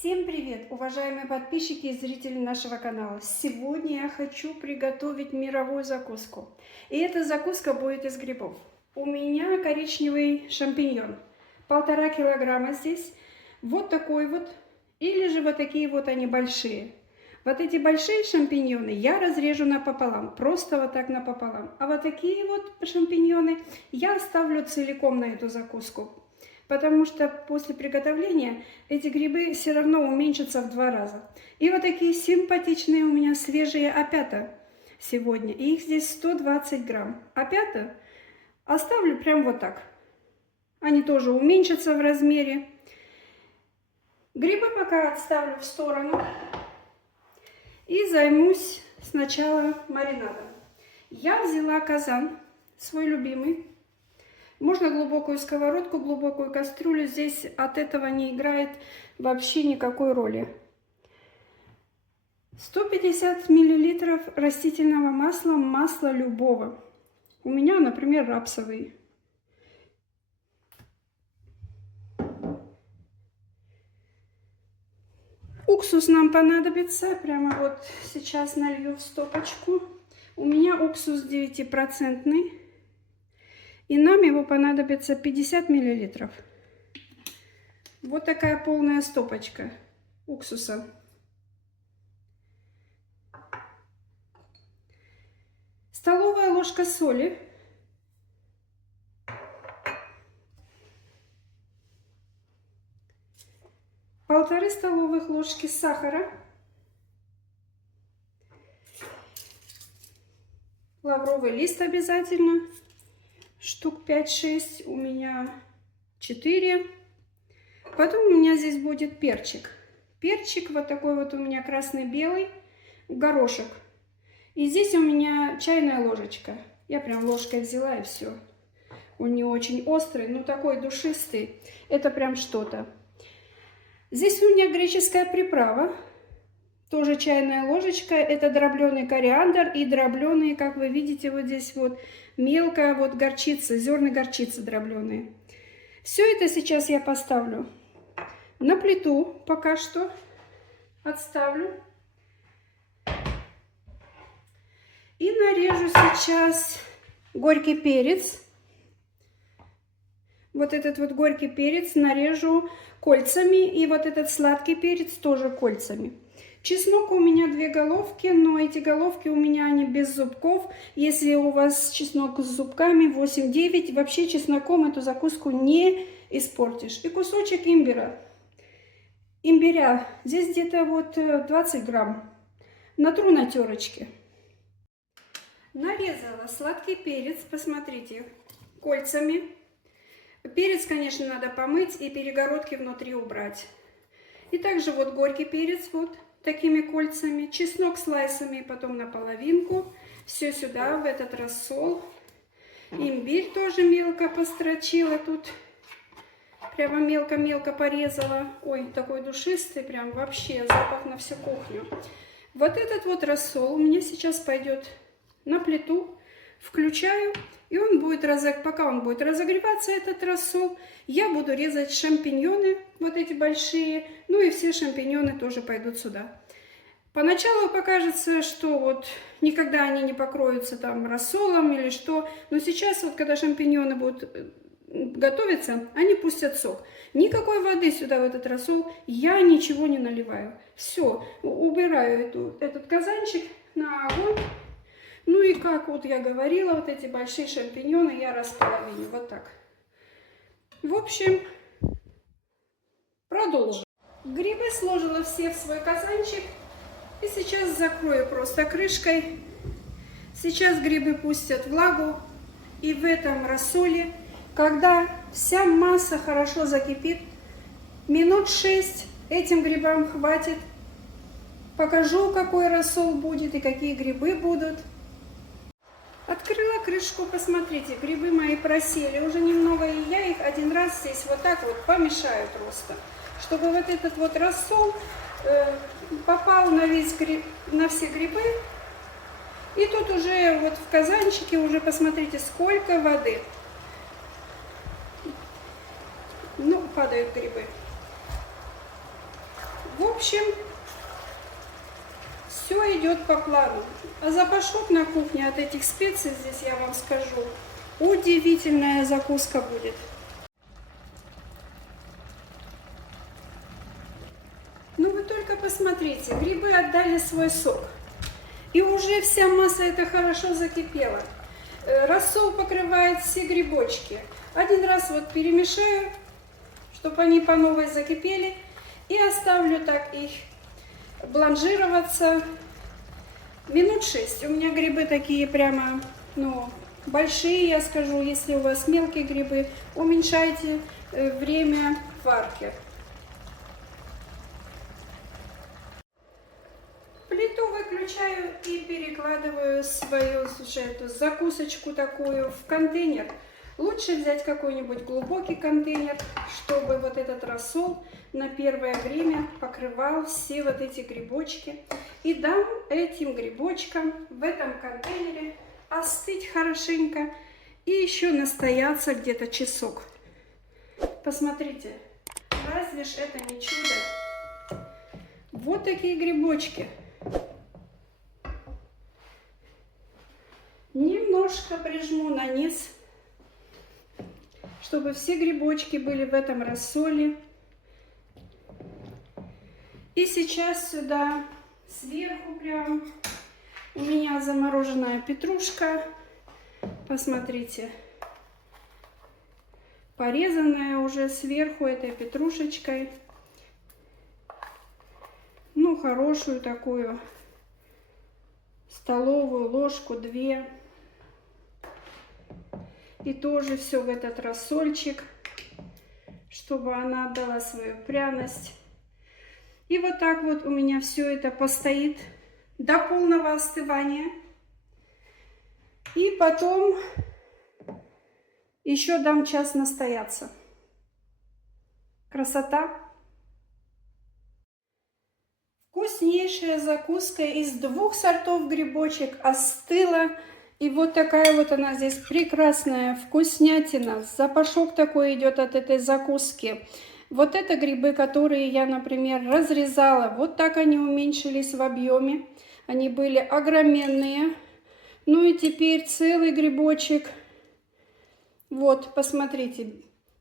Всем привет, уважаемые подписчики и зрители нашего канала! Сегодня я хочу приготовить мировую закуску. И эта закуска будет из грибов. У меня коричневый шампиньон. 1,5 килограмма здесь. Вот такой вот. Или же вот такие вот они большие. Вот эти большие шампиньоны я разрежу напополам. Просто вот так напополам. А вот такие вот шампиньоны я оставлю целиком на эту закуску. Потому что после приготовления эти грибы все равно уменьшатся в 2 раза. И вот такие симпатичные у меня свежие опята сегодня. И их здесь 120 грамм. Опята оставлю прям вот так. Они тоже уменьшатся в размере. Грибы пока отставлю в сторону. И займусь сначала маринадом. Я взяла казан, свой любимый. Можно глубокую сковородку, глубокую кастрюлю. Здесь от этого не играет вообще никакой роли. 150 миллилитров растительного масла, масла любого. У меня, например, рапсовый. Уксус нам понадобится. Прямо вот сейчас налью в стопочку. У меня уксус 9%. И нам его понадобится 50 миллилитров. Вот такая полная стопочка уксуса. Столовая ложка соли. Полторы столовых ложки сахара. Лавровый лист обязательно. Штук 5-6, у меня 4. Потом у меня здесь будет перчик. Перчик вот такой вот у меня красный-белый, горошек. И здесь у меня чайная ложечка. Я прям ложкой взяла и все. Он не очень острый, но такой душистый. Это прям что-то. Здесь у меня греческая приправа. Тоже чайная ложечка. Это дробленый кориандр и дробленые, как вы видите, вот здесь вот мелкая вот горчица, зерна горчицы дробленые. Все это сейчас я поставлю на плиту, пока что отставлю. И нарежу сейчас горький перец. Вот этот вот горький перец нарежу кольцами. И вот этот сладкий перец тоже кольцами. Чеснок у меня 2 головки, но эти головки у меня они без зубков. Если у вас чеснок с зубками 8-9, вообще чесноком эту закуску не испортишь. И кусочек имбиря. Имбиря здесь где-то вот 20 грамм. Натру на терочке. Нарезала сладкий перец, посмотрите, кольцами. Перец, конечно, надо помыть и перегородки внутри убрать. И также вот горький перец вот такими кольцами, чеснок слайсами, потом на половинку, все сюда, в этот рассол. Имбирь тоже мелко построчила тут, прямо мелко-мелко порезала. Ой, такой душистый, прям вообще запах на всю кухню. Вот этот вот рассол у меня сейчас пойдет на плиту, включаю, и он будет, пока он будет разогреваться, этот рассол, я буду резать шампиньоны, вот эти большие, ну и все шампиньоны тоже пойдут сюда. Поначалу покажется, что вот никогда они не покроются там рассолом или что, но сейчас вот, когда шампиньоны будут готовиться, они пустят сок. Никакой воды сюда в этот рассол я ничего не наливаю. Все, убираю этот казанчик на огонь. Ну и как вот я говорила, вот эти большие шампиньоны я располовиню. Вот так. В общем, продолжим. Грибы сложила все в свой казанчик. И сейчас закрою просто крышкой. Сейчас грибы пустят влагу. И в этом рассоле, когда вся масса хорошо закипит, минут 6 этим грибам хватит. Покажу, какой рассол будет и какие грибы будут. Открыла крышку, посмотрите, грибы мои просели уже немного, и я их один раз здесь вот так вот помешаю просто, чтобы вот этот вот рассол попал на весь на все грибы. И тут уже вот в казанчике уже посмотрите, сколько воды. Ну, падают грибы. В общем, все идет по плану. А запашок на кухне от этих специй, здесь я вам скажу, удивительная закуска будет. Ну вы только посмотрите, грибы отдали свой сок. И уже вся масса эта хорошо закипела. Рассол покрывает все грибочки. Один раз вот перемешаю, чтобы они по новой закипели. И оставлю так их бланжироваться минут 6. У меня грибы такие прямо, ну, большие, я скажу. Если у вас мелкие грибы, уменьшайте время варки. Плиту выключаю и перекладываю свою уже эту закусочку такую в контейнер. Лучше взять какой-нибудь глубокий контейнер, чтобы вот этот рассол на первое время покрывал все вот эти грибочки. И дам этим грибочкам в этом контейнере остыть хорошенько и еще настояться где-то часок. Посмотрите, разве ж это не чудо? Вот такие грибочки. Немножко прижму на низ, чтобы все грибочки были в этом рассоле. И сейчас сюда сверху прям у меня замороженная петрушка. Посмотрите, порезанная уже сверху этой петрушечкой. Ну, хорошую такую столовую ложку, 2. И тоже все в этот рассольчик, чтобы она отдала свою пряность. И вот так вот у меня все это постоит до полного остывания. И потом еще дам час настояться. Красота! Вкуснейшая закуска из 2 сортов грибочек остыла. И вот такая вот она здесь прекрасная вкуснятина. Запашок такой идет от этой закуски. Вот это грибы, которые я, например, разрезала. Вот так они уменьшились в объеме. Они были огроменные. Ну и теперь целый грибочек. Вот, посмотрите.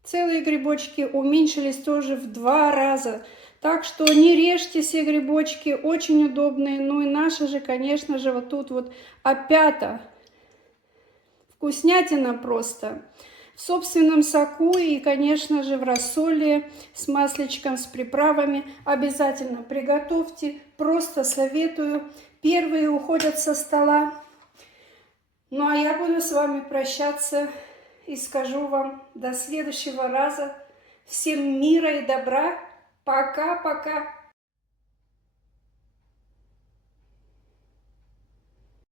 Целые грибочки уменьшились тоже в 2 раза. Так что не режьте все грибочки. Очень удобные. Ну и наши же, конечно же, вот тут вот опята. Вкуснятина просто. В собственном соку и, конечно же, в рассоле с масличком, с приправами. Обязательно приготовьте. Просто советую. Первые уходят со стола. Ну, а я буду с вами прощаться и скажу вам до следующего раза. Всем мира и добра. Пока-пока.